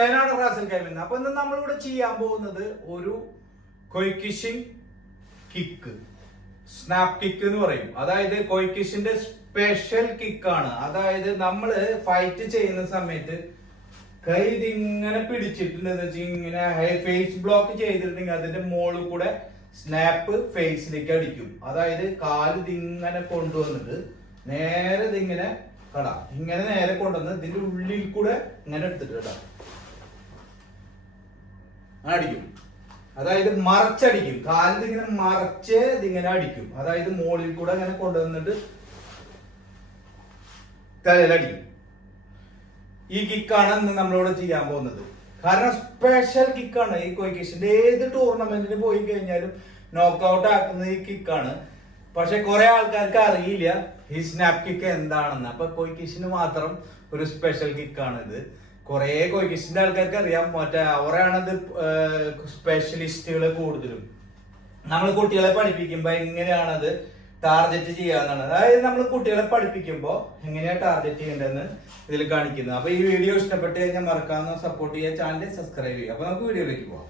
ഞാനാണ് റാസൽ കൈമൻ. അപ്പൊ ഇന്ന് നമ്മളിവിടെ ചെയ്യാൻ പോകുന്നത് ഒരു കൊയ്ക്കിഷിൻ കിക്ക്, സ്നാപ്പ് കിക്ക് എന്ന് പറയും. അതായത് കൊയ്ക്കിഷിന്റെ സ്പെഷ്യൽ കിക്കാണ്. അതായത് നമ്മള് ഫൈറ്റ് ചെയ്യുന്ന സമയത്ത് കൈ ഇതിങ്ങനെ പിടിച്ചിട്ടുണ്ടെന്ന് വെച്ചാൽ ഇങ്ങനെ ഫേസ് ബ്ലോക്ക് ചെയ്തിട്ടുണ്ടെങ്കിൽ അതിന്റെ മുകളിൽ കൂടെ സ്നാപ്പ് ഫേസിലേക്ക് അടിക്കും. അതായത് കാല് ഇതിങ്ങനെ കൊണ്ടുവന്നിട്ട് നേരെ ഇതിങ്ങനെ കടാ ഇങ്ങനെ നേരെ കൊണ്ടുവന്ന് ഇതിന്റെ ഉള്ളിൽ കൂടെ ഇങ്ങനെ എടുത്തിട്ട് കേട്ടാ അങ്ങനെ അടിക്കും. അതായത് മറച്ചടിക്കും. കാലിൽ ഇങ്ങനെ മറച്ച് ഇതിങ്ങനെ അടിക്കും. അതായത് മുകളിൽ കൂടെ ഇങ്ങനെ കൊണ്ടുവന്നിട്ട് തലയിലടിക്കും. ഈ കിക്കാണ് ഇന്ന് നമ്മളിവിടെ ചെയ്യാൻ പോകുന്നത്. കാരണം സ്പെഷ്യൽ കിക്കാണ് ഈ കൊയ്ക്കിഷിന്റെ. ഏത് ടൂർണമെന്റിന് പോയി കഴിഞ്ഞാലും നോക്കൗട്ട് ആക്കുന്ന ഈ കിക്കാണ്. പക്ഷെ കുറെ ആൾക്കാർക്ക് അറിയില്ല ഈ സ്നാപ്പ് കിക്ക് എന്താണെന്ന്. അപ്പൊ കൊയ്ക്കിഷിന് മാത്രം ഒരു സ്പെഷ്യൽ കിക്കാണ് ഇത്. കുറെ കൊയ്ക്കിഷിന്റെ ആൾക്കാർക്ക് അറിയാം, മറ്റേ അവരാണത് സ്പെഷ്യലിസ്റ്റുകൾ കൂടുതലും. നമ്മൾ കുട്ടികളെ പഠിപ്പിക്കുമ്പോ എങ്ങനെയാണത് ടാർഗറ്റ് ചെയ്യാന്നാണ്. അതായത് നമ്മൾ കുട്ടികളെ പഠിപ്പിക്കുമ്പോൾ എങ്ങനെയാ ടാർഗറ്റ് ചെയ്യേണ്ടതെന്ന് ഇതിൽ കാണിക്കുന്നത്. അപ്പൊ ഈ വീഡിയോ ഇഷ്ടപ്പെട്ട് കഴിഞ്ഞാൽ മറക്കാവുന്ന സപ്പോർട്ട് ചെയ്യുക, ചാനൽ സബ്സ്ക്രൈബ് ചെയ്യുക. അപ്പൊ നമുക്ക് വീഡിയോയിലേക്ക് പോവാം.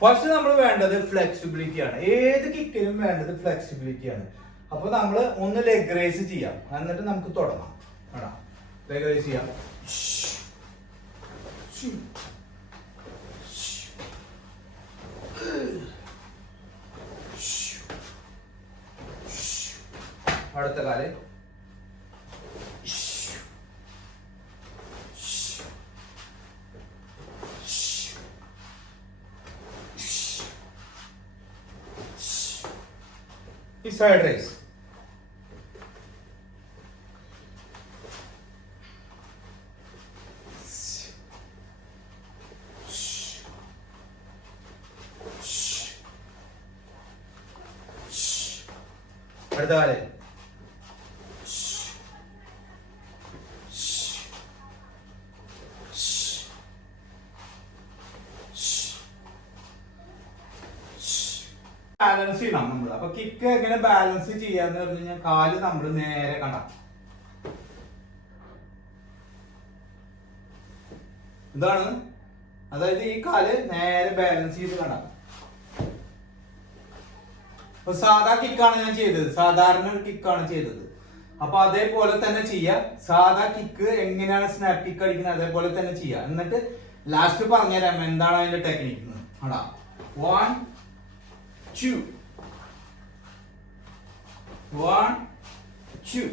ഫസ്റ്റ് നമ്മൾ വേണ്ടത് ഫ്ലെക്സിബിലിറ്റി ആണ്. ഏത് കിക്കിനും വേണ്ടത് ഫ്ലെക്സിബിലിറ്റി ആണ്. അപ്പൊ നമ്മൾ ഒന്ന് ലെഗ് റേസ് ചെയ്യാം, എന്നിട്ട് നമുക്ക് തുടങ്ങാം. ലെഗ് റേസ് ചെയ്യാം. അടുത്ത കാല് ഈ സൈഡ് റേസ്. അടുത്ത കാല് ബാലൻസ് ചെയ്യണം നമ്മൾ. അപ്പൊ കിക്ക് എങ്ങനെ ബാലൻസ് ചെയ്യാന്ന് പറഞ്ഞു കഴിഞ്ഞാൽ കാല് നമ്മൾ നേരെ കണ്ട ഇതാണ്. അതായത് ഈ കാല് നേരെ ബാലൻസ് ചെയ്ത് കണ്ട. അപ്പൊ സാധാ കിക്കാണ് ഞാൻ ചെയ്തത്, സാധാരണ ഒരു കിക്കാണ് ചെയ്തത്. അപ്പൊ അതേപോലെ തന്നെ ചെയ്യാം. സാധാ കിക്ക് എങ്ങനെയാണ് സ്നാപ്പ് കിക്ക് അടിക്കുന്നത് അതേപോലെ തന്നെ ചെയ്യാം. എന്നിട്ട് ലാസ്റ്റ് പറഞ്ഞുതരാം എന്താണ് അതിന്റെ ടെക്നിക്ക്. ആടാ 1 2 1 2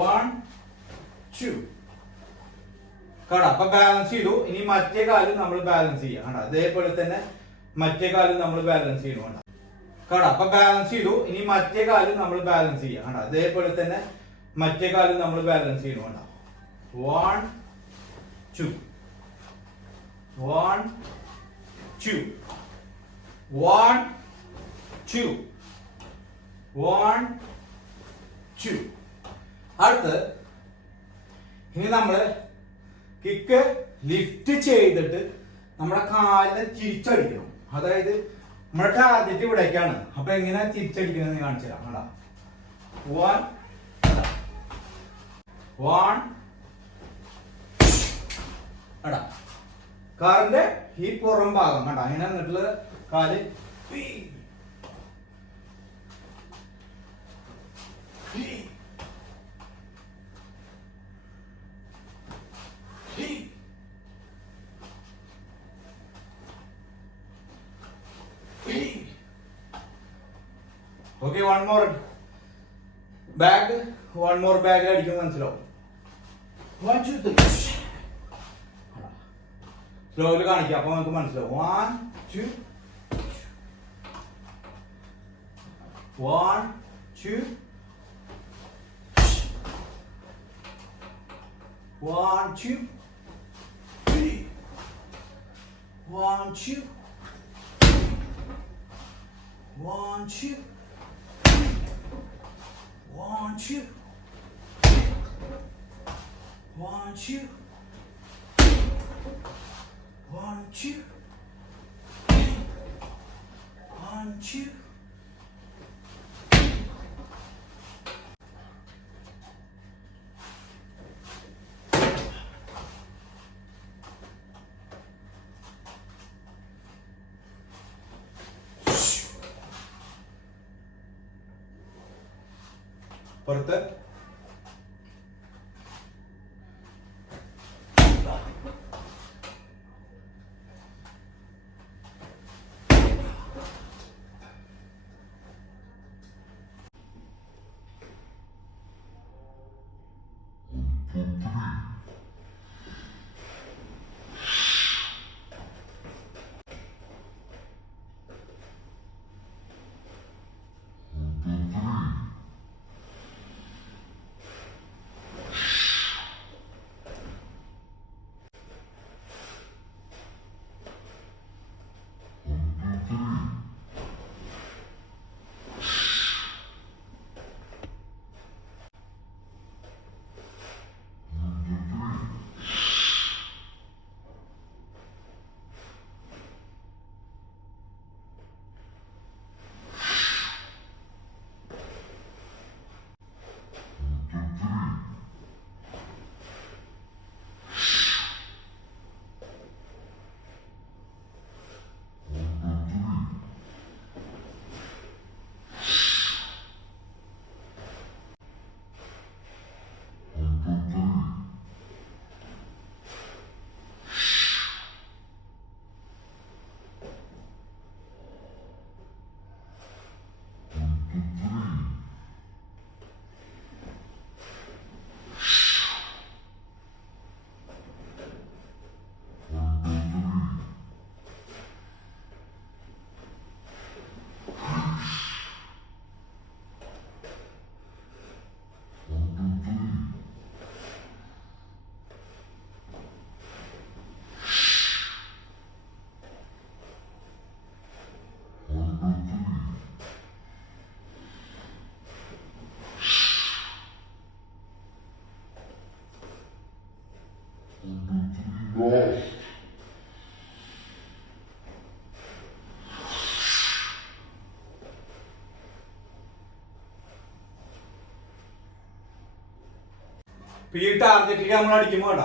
1 2 കടാ. അപ്പൊ ബാലൻസ് ചെയ്തു. ഇനി മറ്റേ കാലും നമ്മൾ ബാലൻസ് ചെയ്യാം. കടാ അതേപോലെ തന്നെ മറ്റേ കാലും നമ്മൾ ബാലൻസ് ചെയ്യണം. കടാ അപ്പൊ ബാലൻസ് ചെയ്തു. ഇനി മറ്റേ കാലും നമ്മൾ ബാലൻസ് ചെയ്യാം. കടാ അതേപോലെ തന്നെ മറ്റേ കാലും നമ്മൾ ബാലൻസ് ചെയ്യണം. 1 2 1 2 1 2 1 2. അടുത്ത് ഇനി നമ്മള് കിക്ക് ലിഫ്റ്റ് ചെയ്തിട്ട് നമ്മുടെ കാലിനെ തിരിച്ചടിക്കണം. അതായത് നമ്മുടെ ടാർഗറ്റ് ഇവിടേക്കാണ്. അപ്പൊ എങ്ങനെ തിരിച്ചടിക്കുന്നത് കാണിച്ചു തരാം. 1 1 കടാ കാറിന്റെ ഈ പുറം ഭാഗം കണ്ട അങ്ങനെ എന്നിട്ടുള്ള കാല് okay. One more bag, one more bag അടിക്കും. മനസ്സിലാവും. 1 2 3 സ്ലോയില് കാണിക്കാം, അപ്പൊ നമുക്ക് മനസ്സിലാവും. 1 2 1 2 1 2 3 1 2 1 2 1 2 1 2 1 2 1 2. പുറത്ത്. ഈ ടാർഗറ്റിലേക്ക് നമ്മൾ അടിക്കുമ്പോ വേണ്ട.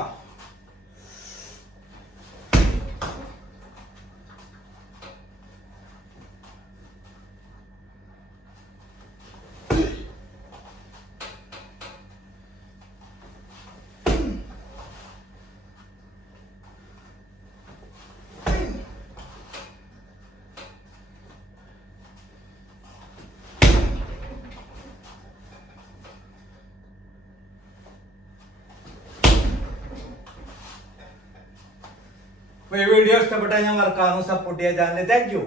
ഈ വീഡിയോ ഇഷ്ടപ്പെട്ടാൽ ഞാൻ മറക്കാതെ സപ്പോർട്ട് ചെയ്യാൻ ചാനൽ. Thank you.